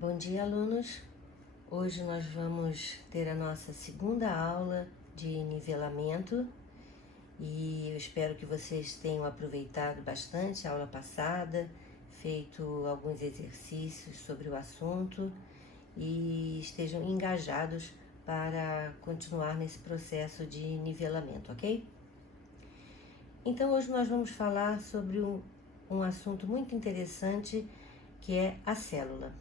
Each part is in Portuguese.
Bom dia, alunos! Hoje nós vamos ter a nossa segunda aula de nivelamento e eu espero que vocês tenham aproveitado bastante a aula passada, feito alguns exercícios sobre o assunto e estejam engajados para continuar nesse processo de nivelamento, ok? Então hoje nós vamos falar sobre um assunto muito interessante que é a célula.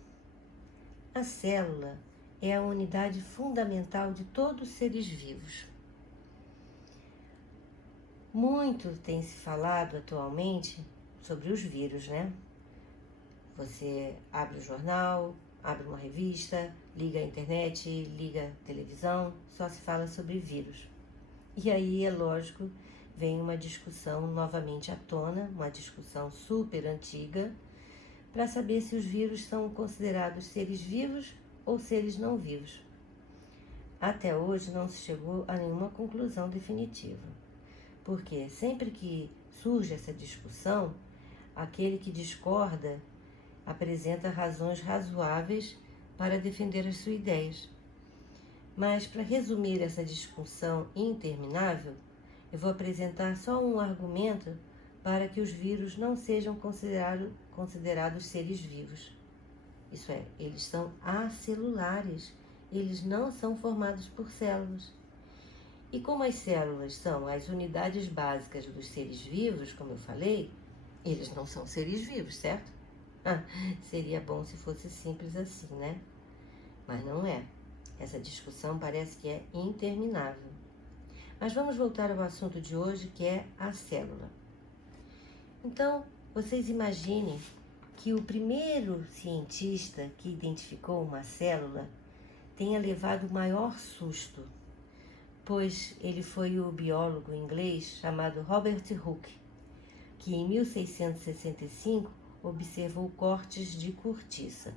A célula é a unidade fundamental de todos os seres vivos. Muito tem se falado atualmente sobre os vírus, né? Você abre o jornal, abre uma revista, liga a internet, liga a televisão, só se fala sobre vírus. E aí, é lógico, vem uma discussão novamente à tona, uma discussão super antiga, para saber se os vírus são considerados seres vivos ou seres não vivos. Até hoje não se chegou a nenhuma conclusão definitiva, porque sempre que surge essa discussão, aquele que discorda apresenta razões razoáveis para defender as suas ideias. Mas, para resumir essa discussão interminável, eu vou apresentar só um argumento para que os vírus não sejam considerados seres vivos. Isso é, eles são acelulares, eles não são formados por células. E como as células são as unidades básicas dos seres vivos, como eu falei, eles não são seres vivos, certo? Seria bom se fosse simples assim, né? Mas não é. Essa discussão parece que é interminável. Mas vamos voltar ao assunto de hoje, que é a célula. Então, vocês imaginem que o primeiro cientista que identificou uma célula tenha levado o maior susto, pois ele foi o biólogo inglês chamado Robert Hooke, que em 1665 observou cortes de cortiça.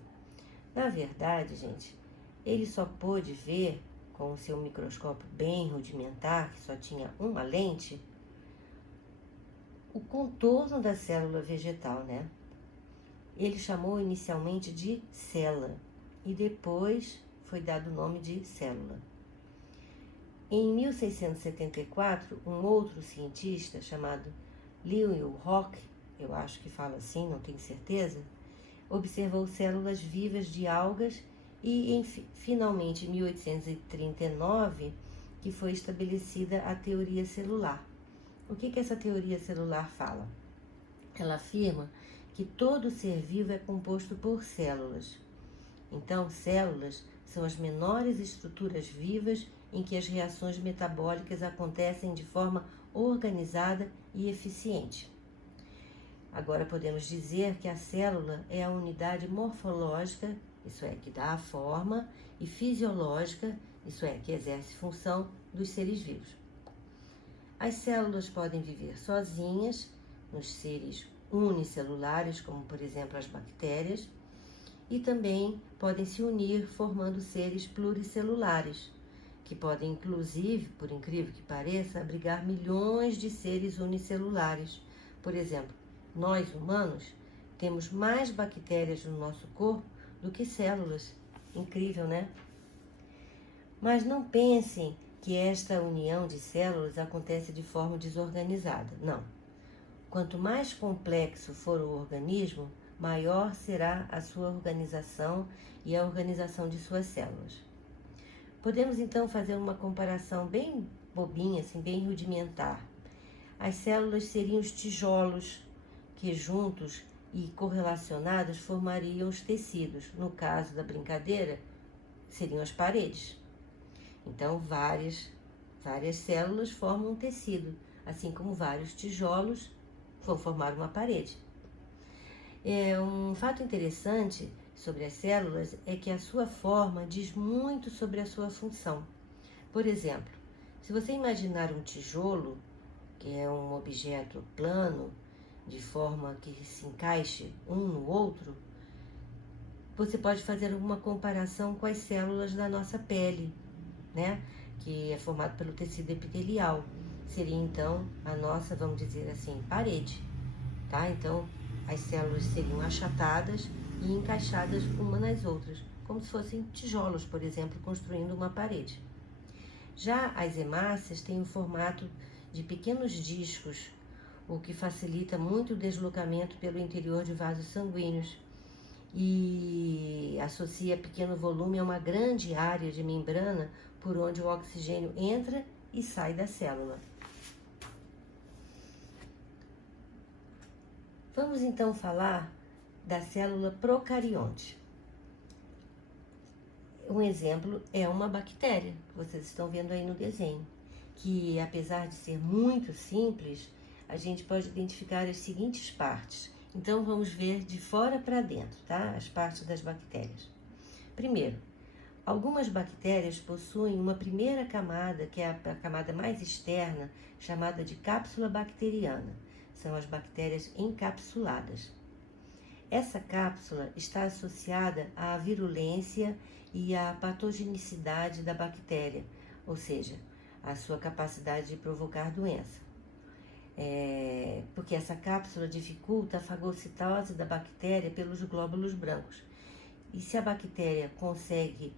Na verdade, gente, ele só pôde ver com o seu microscópio bem rudimentar, que só tinha uma lente, o contorno da célula vegetal, né? Ele chamou inicialmente de cela e depois foi dado o nome de célula. Em 1674, um outro cientista chamado Leeuwenhoek, eu acho que fala assim, não tenho certeza, observou células vivas de algas e, finalmente, em 1839, que foi estabelecida a teoria celular. O que essa teoria celular fala? Ela afirma que todo ser vivo é composto por células. Então, células são as menores estruturas vivas em que as reações metabólicas acontecem de forma organizada e eficiente. Agora podemos dizer que a célula é a unidade morfológica, isso é, que dá a forma, e fisiológica, isso é, que exerce função dos seres vivos. As células podem viver sozinhas, nos seres unicelulares, como por exemplo as bactérias, e também podem se unir formando seres pluricelulares, que podem inclusive, por incrível que pareça, abrigar milhões de seres unicelulares. Por exemplo, nós humanos temos mais bactérias no nosso corpo do que células. Incrível, né? Mas não pensem que esta união de células acontece de forma desorganizada. Não. Quanto mais complexo for o organismo, maior será a sua organização e a organização de suas células. Podemos então fazer uma comparação bem bobinha, assim, bem rudimentar. As células seriam os tijolos que juntos e correlacionados formariam os tecidos. No caso da brincadeira, seriam as paredes. Então, várias células formam um tecido, assim como vários tijolos vão formar uma parede. Um fato interessante sobre as células é que a sua forma diz muito sobre a sua função. Por exemplo, se você imaginar um tijolo, que é um objeto plano, de forma que se encaixe um no outro, você pode fazer uma comparação com as células da nossa pele, né? Que é formado pelo tecido epitelial. Seria então a nossa, vamos dizer assim, parede, tá? Então, as células seriam achatadas e encaixadas uma nas outras, como se fossem tijolos, por exemplo, construindo uma parede. Já as hemácias têm o formato de pequenos discos, o que facilita muito o deslocamento pelo interior de vasos sanguíneos e associa pequeno volume a uma grande área de membrana por onde o oxigênio entra e sai da célula. Vamos então falar da célula procarionte. Um exemplo é uma bactéria, que vocês estão vendo aí no desenho, que apesar de ser muito simples, a gente pode identificar as seguintes partes. Então vamos ver de fora para dentro, tá? As partes das bactérias. Primeiro, algumas bactérias possuem uma primeira camada, que é a camada mais externa, chamada de cápsula bacteriana. São as bactérias encapsuladas. Essa cápsula está associada à virulência e à patogenicidade da bactéria, ou seja, à sua capacidade de provocar doença. Porque essa cápsula dificulta a fagocitose da bactéria pelos glóbulos brancos. E se a bactéria consegue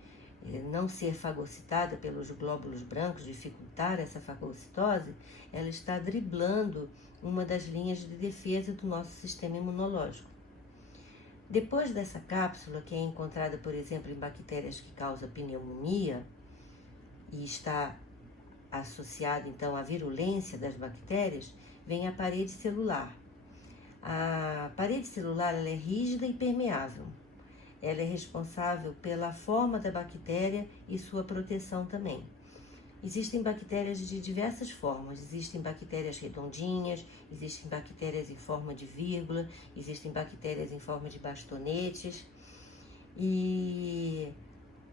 não ser fagocitada pelos glóbulos brancos, dificultar essa fagocitose, ela está driblando uma das linhas de defesa do nosso sistema imunológico. Depois dessa cápsula, que é encontrada, por exemplo, em bactérias que causam pneumonia e está associada então à virulência das bactérias, vem a parede celular. A parede celular ela é rígida e permeável. Ela é responsável pela forma da bactéria e sua proteção também. Existem bactérias de diversas formas. Existem bactérias redondinhas, existem bactérias em forma de vírgula, existem bactérias em forma de bastonetes. E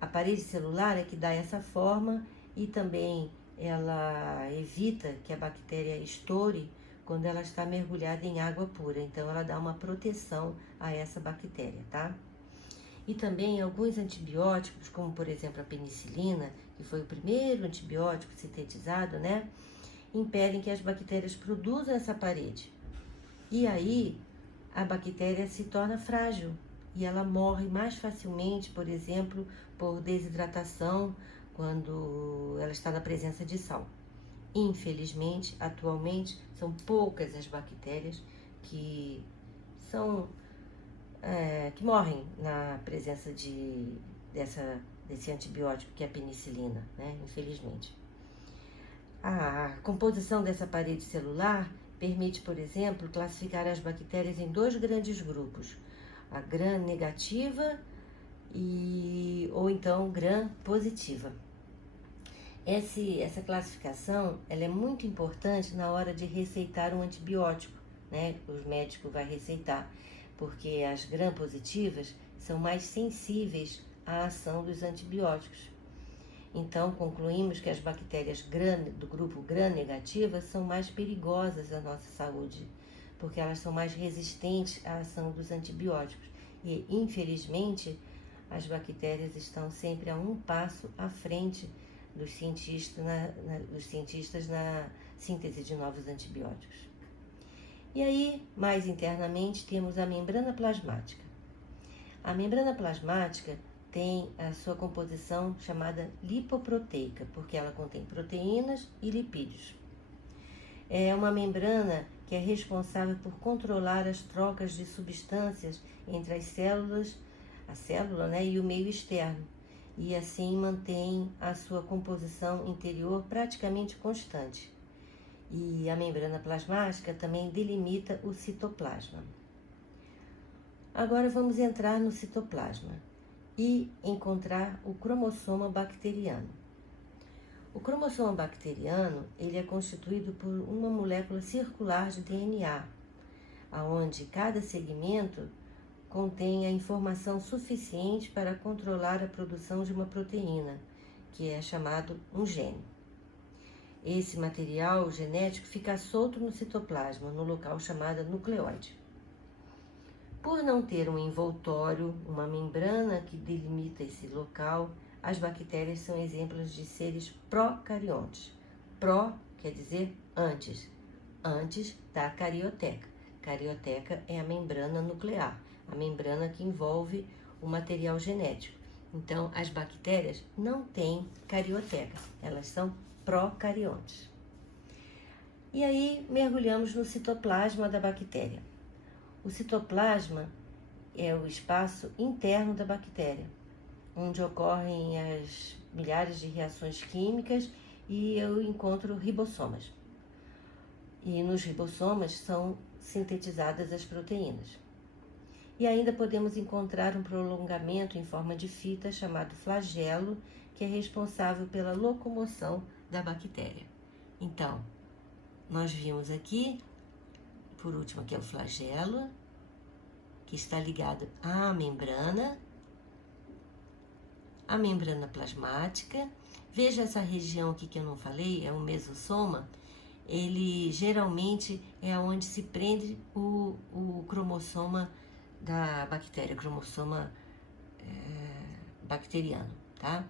a parede celular é que dá essa forma e também ela evita que a bactéria estoure quando ela está mergulhada em água pura. Então, ela dá uma proteção a essa bactéria, tá? E também alguns antibióticos, como por exemplo a penicilina, que foi o primeiro antibiótico sintetizado, né? Impedem que as bactérias produzam essa parede. E aí, a bactéria se torna frágil e ela morre mais facilmente, por exemplo, por desidratação, quando ela está na presença de sal. Infelizmente, atualmente, são poucas as bactérias que morrem na presença desse antibiótico que é a penicilina, né? Infelizmente. A composição dessa parede celular permite, por exemplo, classificar as bactérias em dois grandes grupos, a gram-negativa ou então gram-positiva. Essa classificação ela é muito importante na hora de receitar um antibiótico, né? Os médicos vão receitar, porque as gram-positivas são mais sensíveis à ação dos antibióticos. Então, concluímos que as bactérias do grupo gram-negativa são mais perigosas à nossa saúde, porque elas são mais resistentes à ação dos antibióticos. E, infelizmente, as bactérias estão sempre a um passo à frente dos cientistas na síntese de novos antibióticos. E aí, mais internamente, temos a membrana plasmática. A membrana plasmática tem a sua composição chamada lipoproteica, porque ela contém proteínas e lipídios. É uma membrana que é responsável por controlar as trocas de substâncias entre a célula, né, e o meio externo, e assim mantém a sua composição interior praticamente constante. E a membrana plasmática também delimita o citoplasma. Agora vamos entrar no citoplasma e encontrar o cromossoma bacteriano. O cromossoma bacteriano ele é constituído por uma molécula circular de DNA, onde cada segmento contém a informação suficiente para controlar a produção de uma proteína, que é chamado um gene. Esse material genético fica solto no citoplasma, no local chamado nucleóide. Por não ter um envoltório, uma membrana que delimita esse local, as bactérias são exemplos de seres procariontes. Pró quer dizer antes da carioteca. carioteca é a membrana nuclear, a membrana que envolve o material genético. Então, as bactérias não têm carioteca, elas são procariontes. E aí, mergulhamos no citoplasma da bactéria. O citoplasma é o espaço interno da bactéria, onde ocorrem as milhares de reações químicas e eu encontro ribossomas. E nos ribossomas são sintetizadas as proteínas. E ainda podemos encontrar um prolongamento em forma de fita chamado flagelo, que é responsável pela locomoção da bactéria. Então, nós vimos aqui, por último, aqui é o flagelo, que está ligado à membrana plasmática. Veja essa região aqui que eu não falei, é o mesossoma. Ele geralmente é onde se prende o cromossoma da bactéria, cromossoma bacteriano, tá?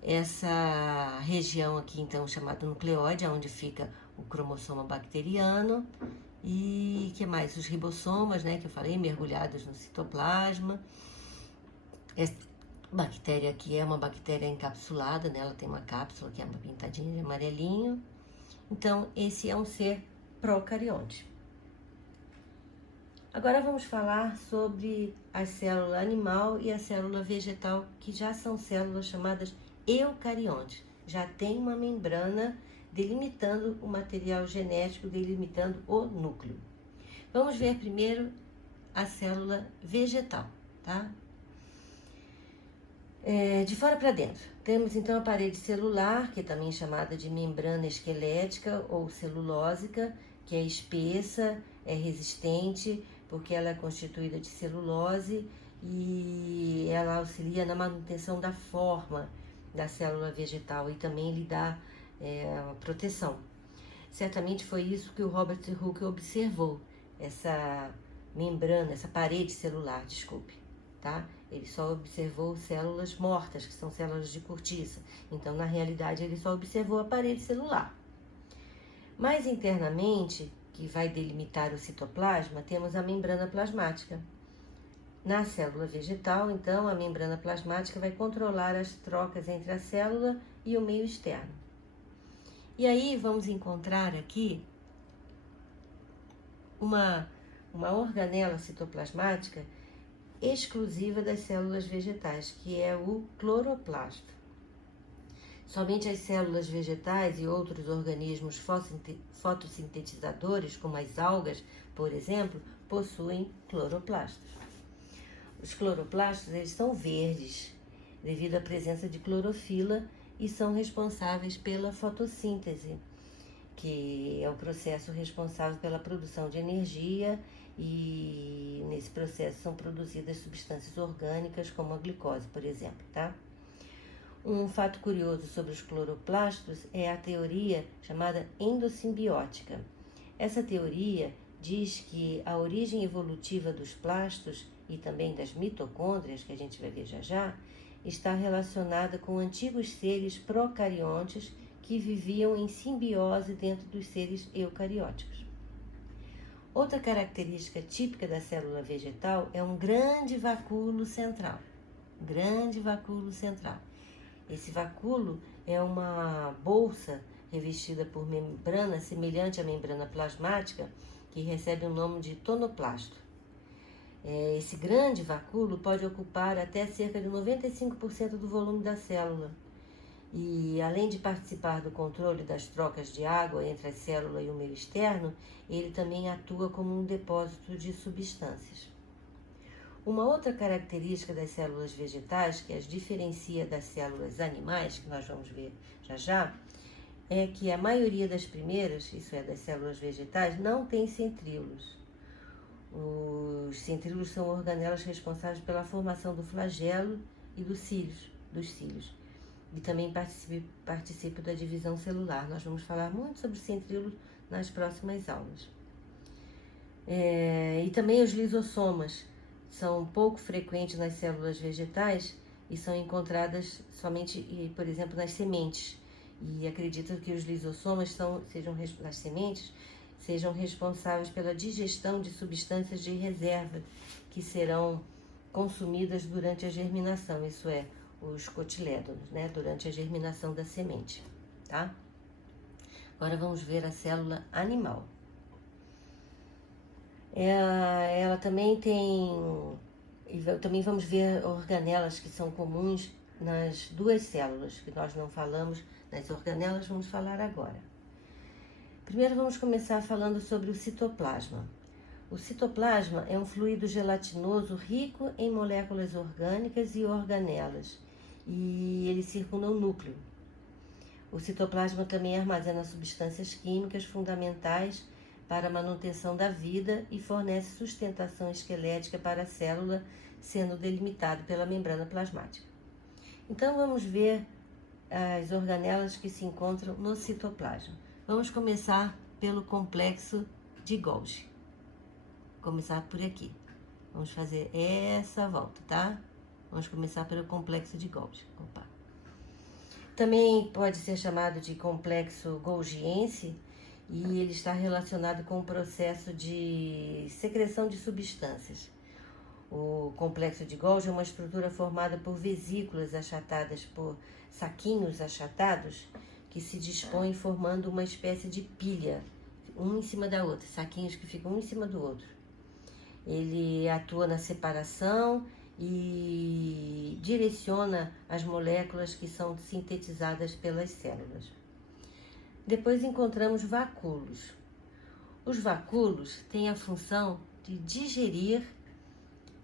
Essa região aqui, então, chamada nucleóide, é onde fica o cromossoma bacteriano. E que mais? Os ribossomas, né, que eu falei, mergulhados no citoplasma. Essa bactéria aqui é uma bactéria encapsulada, né? Ela tem uma cápsula que é uma pintadinha de amarelinho. Então, esse é um ser procarionte. Agora vamos falar sobre a célula animal e a célula vegetal, que já são células chamadas eucariontes. Já tem uma membrana delimitando o material genético, delimitando o núcleo. Vamos ver primeiro a célula vegetal, tá? De fora para dentro, temos então a parede celular, que é também chamada de membrana esquelética ou celulósica, que é espessa, é resistente, porque ela é constituída de celulose e ela auxilia na manutenção da forma da célula vegetal e também lhe dá proteção. Certamente foi isso que o Robert Hooke observou, essa membrana, essa parede celular, desculpe, tá? Ele só observou células mortas, que são células de cortiça. Então, na realidade, ele só observou a parede celular. Mais internamente, que vai delimitar o citoplasma, temos a membrana plasmática. Na célula vegetal, então, a membrana plasmática vai controlar as trocas entre a célula e o meio externo. E aí vamos encontrar aqui uma organela citoplasmática exclusiva das células vegetais, que é o cloroplasto. Somente as células vegetais e outros organismos fotossintetizadores, como as algas, por exemplo, possuem cloroplastos. Os cloroplastos, eles são verdes, devido à presença de clorofila, e são responsáveis pela fotossíntese, que é o processo responsável pela produção de energia, e nesse processo são produzidas substâncias orgânicas, como a glicose, por exemplo, tá? Um fato curioso sobre os cloroplastos é a teoria chamada endossimbiótica. Essa teoria diz que a origem evolutiva dos plastos e também das mitocôndrias, que a gente vai ver já já, está relacionada com antigos seres procariontes que viviam em simbiose dentro dos seres eucarióticos. Outra característica típica da célula vegetal é um grande vacúolo central. Esse vacúolo é uma bolsa revestida por membrana semelhante à membrana plasmática, que recebe o nome de tonoplasto. Esse grande vacúolo pode ocupar até cerca de 95% do volume da célula. E, além de participar do controle das trocas de água entre a célula e o meio externo, ele também atua como um depósito de substâncias. Uma outra característica das células vegetais, que as diferencia das células animais, que nós vamos ver já já, é que a maioria das primeiras, isso é, das células vegetais, não tem centríolos. Os centríolos são organelas responsáveis pela formação do flagelo e dos cílios. E também participam da divisão celular. Nós vamos falar muito sobre centríolos nas próximas aulas. E também os lisossomas são pouco frequentes nas células vegetais e são encontradas somente, por exemplo, nas sementes. E acredito que os lisossomas sejam nas sementes, sejam responsáveis pela digestão de substâncias de reserva que serão consumidas durante a germinação, isso é, os cotilédonos, né, durante a germinação da semente, tá? Agora vamos ver a célula animal. Ela também tem, também vamos ver organelas que são comuns nas duas células, que nós não falamos nas organelas, vamos falar agora. Primeiro vamos começar falando sobre o citoplasma. O citoplasma é um fluido gelatinoso rico em moléculas orgânicas e organelas, e ele circunda o núcleo. O citoplasma também armazena substâncias químicas fundamentais para a manutenção da vida e fornece sustentação esquelética para a célula, sendo delimitado pela membrana plasmática. Então vamos ver as organelas que se encontram no citoplasma. Vamos começar pelo complexo de Golgi. Começar por aqui. Vamos fazer essa volta, tá? Vamos começar pelo complexo de Golgi. Opa. Também pode ser chamado de complexo golgiense e ele está relacionado com o processo de secreção de substâncias. O complexo de Golgi é uma estrutura formada por vesículas achatadas por saquinhos achatados que se dispõem formando uma espécie de pilha, um em cima da outra, saquinhos que ficam um em cima do outro. Ele atua na separação e direciona as moléculas que são sintetizadas pelas células. Depois encontramos vacúolos. Os vacúolos têm a função de digerir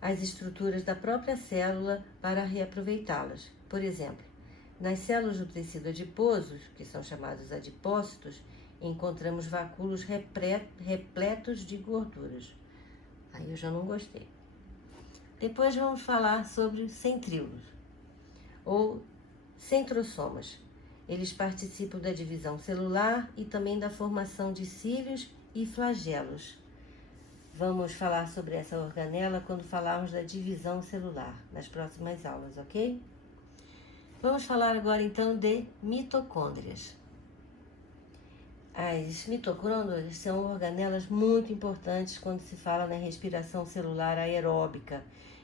as estruturas da própria célula para reaproveitá-las. Por exemplo, nas células do tecido adiposo, que são chamados adipócitos, encontramos vacúolos repletos de gorduras. Aí eu já não gostei. Depois vamos falar sobre os centríolos, ou centrosomas. Eles participam da divisão celular e também da formação de cílios e flagelos. Vamos falar sobre essa organela quando falarmos da divisão celular, nas próximas aulas, ok? Vamos falar agora então de mitocôndrias. As mitocôndrias são organelas muito importantes quando se fala na respiração celular aeróbica,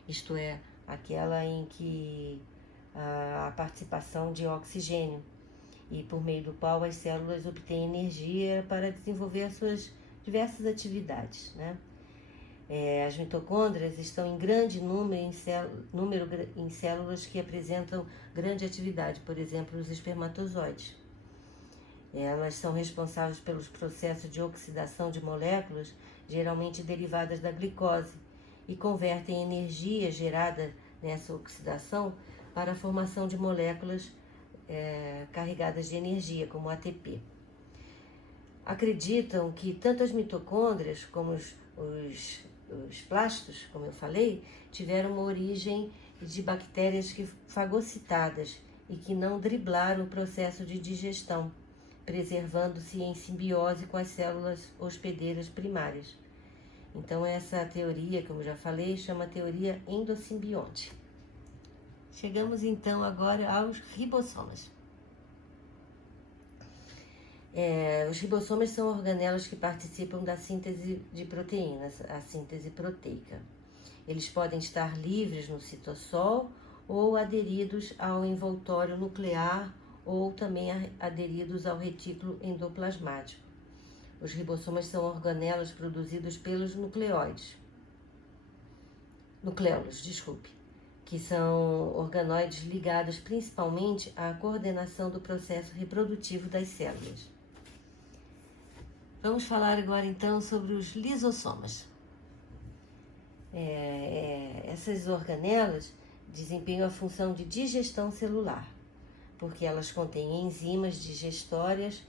isto é, aquela em que a participação de oxigênio e por meio do qual as células obtêm energia para desenvolver as suas diversas atividades, né? As mitocôndrias estão em grande número em células que apresentam grande atividade, por exemplo, os espermatozoides. Elas são responsáveis pelos processos de oxidação de moléculas, geralmente derivadas da glicose, e convertem energia gerada nessa oxidação para a formação de moléculas carregadas de energia, como ATP. Acreditam que tanto as mitocôndrias como os plastos, como eu falei, tiveram uma origem de bactérias fagocitadas e que não driblaram o processo de digestão, preservando-se em simbiose com as células hospedeiras primárias. Então essa teoria, como eu já falei, chama teoria endossimbiótica. Chegamos então agora aos ribossomas. Os ribossomas são organelas que participam da síntese de proteínas, a síntese proteica. Eles podem estar livres no citossol ou aderidos ao envoltório nuclear ou também aderidos ao retículo endoplasmático. Os ribossomas são organelas produzidos pelos nucleóides, que são organoides ligados principalmente à coordenação do processo reprodutivo das células. Vamos falar agora então sobre os lisossomas. Essas organelas desempenham a função de digestão celular, porque elas contêm enzimas digestórias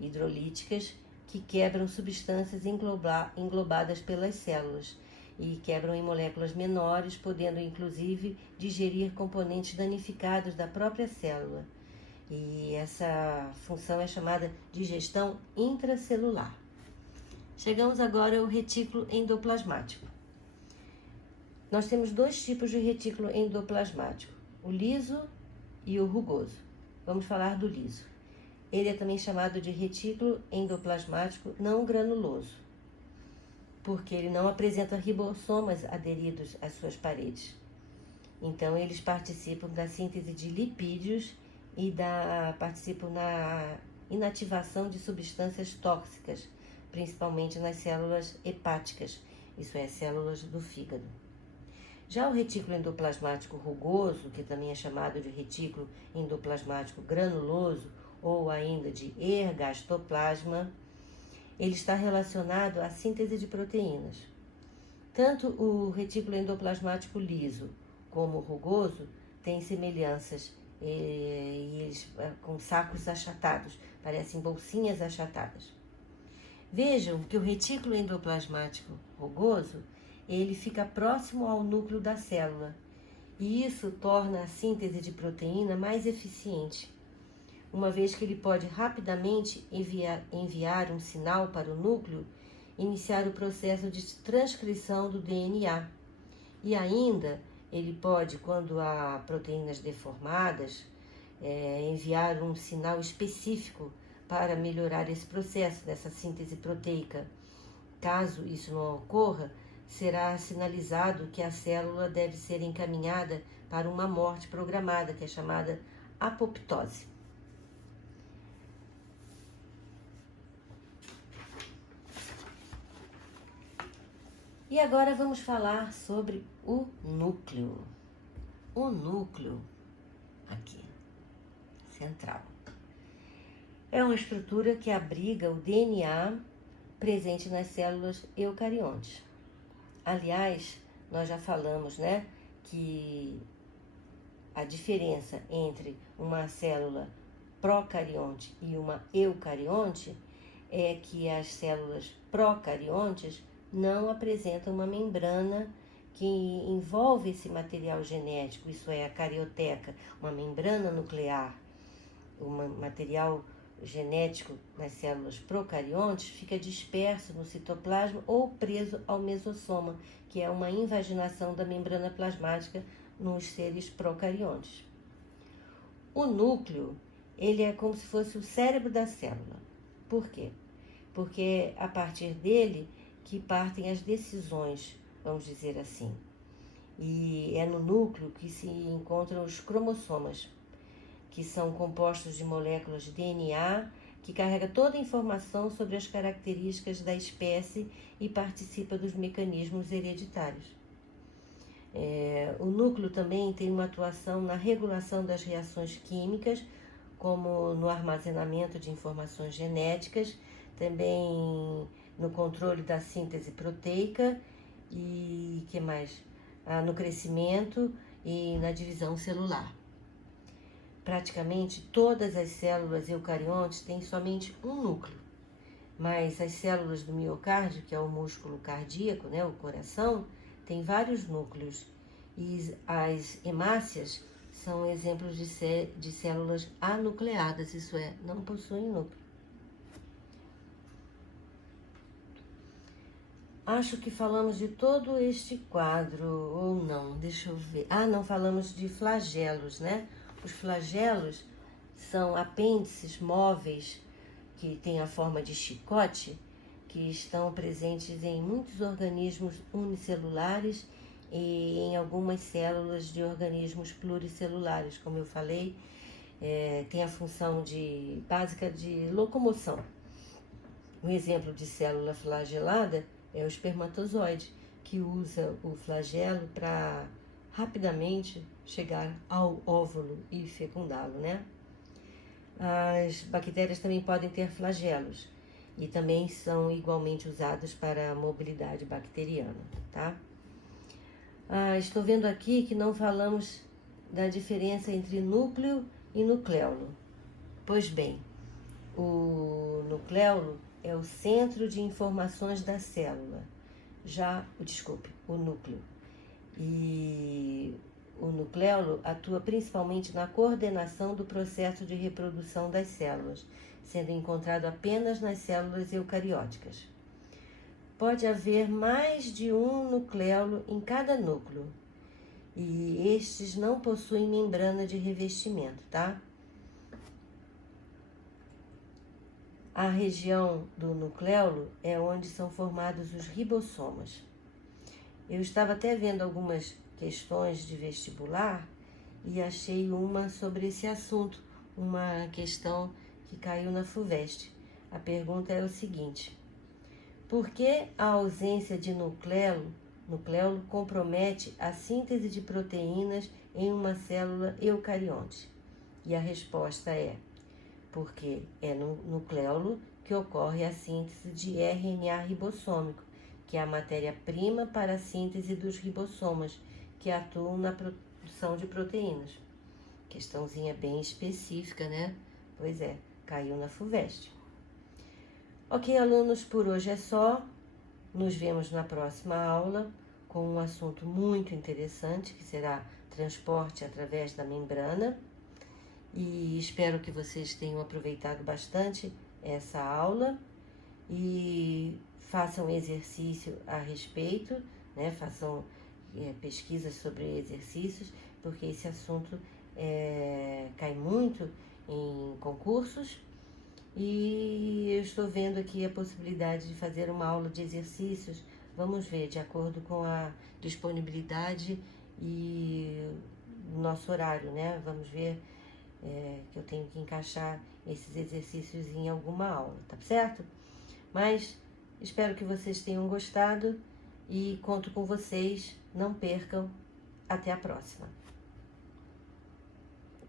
hidrolíticas que quebram substâncias englobadas pelas células e quebram em moléculas menores, podendo inclusive digerir componentes danificados da própria célula. E essa função é chamada digestão intracelular. Chegamos agora ao retículo endoplasmático. Nós temos dois tipos de retículo endoplasmático, o liso e o rugoso. Vamos falar do liso. ele é também chamado de retículo endoplasmático não granuloso, porque ele não apresenta ribossomas aderidos às suas paredes. Então, eles participam da síntese de lipídios e participam na inativação de substâncias tóxicas, principalmente nas células hepáticas, isso é, células do fígado. Já o retículo endoplasmático rugoso, que também é chamado de retículo endoplasmático granuloso ou ainda de ergastoplasma, ele está relacionado à síntese de proteínas. Tanto o retículo endoplasmático liso como o rugoso têm semelhanças e eles com sacos achatados, parecem bolsinhas achatadas. Vejam que o retículo endoplasmático rugoso, ele fica próximo ao núcleo da célula, e isso torna a síntese de proteína mais eficiente, uma vez que ele pode rapidamente enviar um sinal para o núcleo, iniciar o processo de transcrição do DNA, e ainda ele pode, quando há proteínas deformadas, enviar um sinal específico para melhorar esse processo dessa síntese proteica. Caso isso não ocorra, será sinalizado que a célula deve ser encaminhada para uma morte programada, que é chamada apoptose. E agora vamos falar sobre o núcleo. O núcleo, aqui, central, é uma estrutura que abriga o DNA presente nas células eucariontes. Aliás, nós já falamos, que a diferença entre uma célula procarionte e uma eucarionte é que as células procariontes não apresentam uma membrana que envolve esse material genético, isso é, a carioteca, uma membrana nuclear. O material genético nas células procariontes fica disperso no citoplasma ou preso ao mesossoma, que é uma invaginação da membrana plasmática nos seres procariontes. O núcleo, ele é como se fosse o cérebro da célula. Por quê? Porque é a partir dele que partem as decisões, vamos dizer assim. E é no núcleo que se encontram os cromossomas, que são compostos de moléculas de DNA, que carrega toda a informação sobre as características da espécie e participa dos mecanismos hereditários. O núcleo também tem uma atuação na regulação das reações químicas, como no armazenamento de informações genéticas, também no controle da síntese proteica e que mais? No crescimento e na divisão celular. Praticamente todas as células eucariontes têm somente um núcleo, mas as células do miocárdio, que é o músculo cardíaco, o coração, tem vários núcleos, e as hemácias são exemplos de células anucleadas, isso é, não possuem núcleo. Acho que falamos de todo este quadro, ou não, deixa eu ver. Não falamos de flagelos, Os flagelos são apêndices móveis que têm a forma de chicote, que estão presentes em muitos organismos unicelulares e em algumas células de organismos pluricelulares, como eu falei, tem a função básica de locomoção. Um exemplo de célula flagelada é o espermatozoide, que usa o flagelo para rapidamente chegar ao óvulo e fecundá-lo, As bactérias também podem ter flagelos e também são igualmente usados para a mobilidade bacteriana, tá? Estou vendo aqui que não falamos da diferença entre núcleo e nucleolo. Pois bem, o nucleolo é o centro de informações da célula, o núcleo. E o nucleolo atua principalmente na coordenação do processo de reprodução das células, sendo encontrado apenas nas células eucarióticas. Pode haver mais de um nucleolo em cada núcleo, e estes não possuem membrana de revestimento, tá? A região do nucleolo é onde são formados os ribossomas. Eu estava até vendo algumas questões de vestibular e achei uma sobre esse assunto, uma questão que caiu na FUVEST. A pergunta é o seguinte: por que a ausência de nucleolo compromete a síntese de proteínas em uma célula eucarionte? E a resposta é: porque é no nucleolo que ocorre a síntese de RNA ribossômico, que é a matéria-prima para a síntese dos ribossomas, que atuam na produção de proteínas. Questãozinha bem específica, né? Pois é, caiu na FUVEST. Ok, alunos, por hoje é só. Nos vemos na próxima aula com um assunto muito interessante, que será transporte através da membrana. E espero que vocês tenham aproveitado bastante essa aula e façam exercício a respeito, né? Façam pesquisas sobre exercícios, porque esse assunto cai muito em concursos e eu estou vendo aqui a possibilidade de fazer uma aula de exercícios. Vamos ver, de acordo com a disponibilidade e o nosso horário, né? Vamos ver que eu tenho que encaixar esses exercícios em alguma aula, tá certo? Mas espero que vocês tenham gostado e conto com vocês. Não percam. Até a próxima.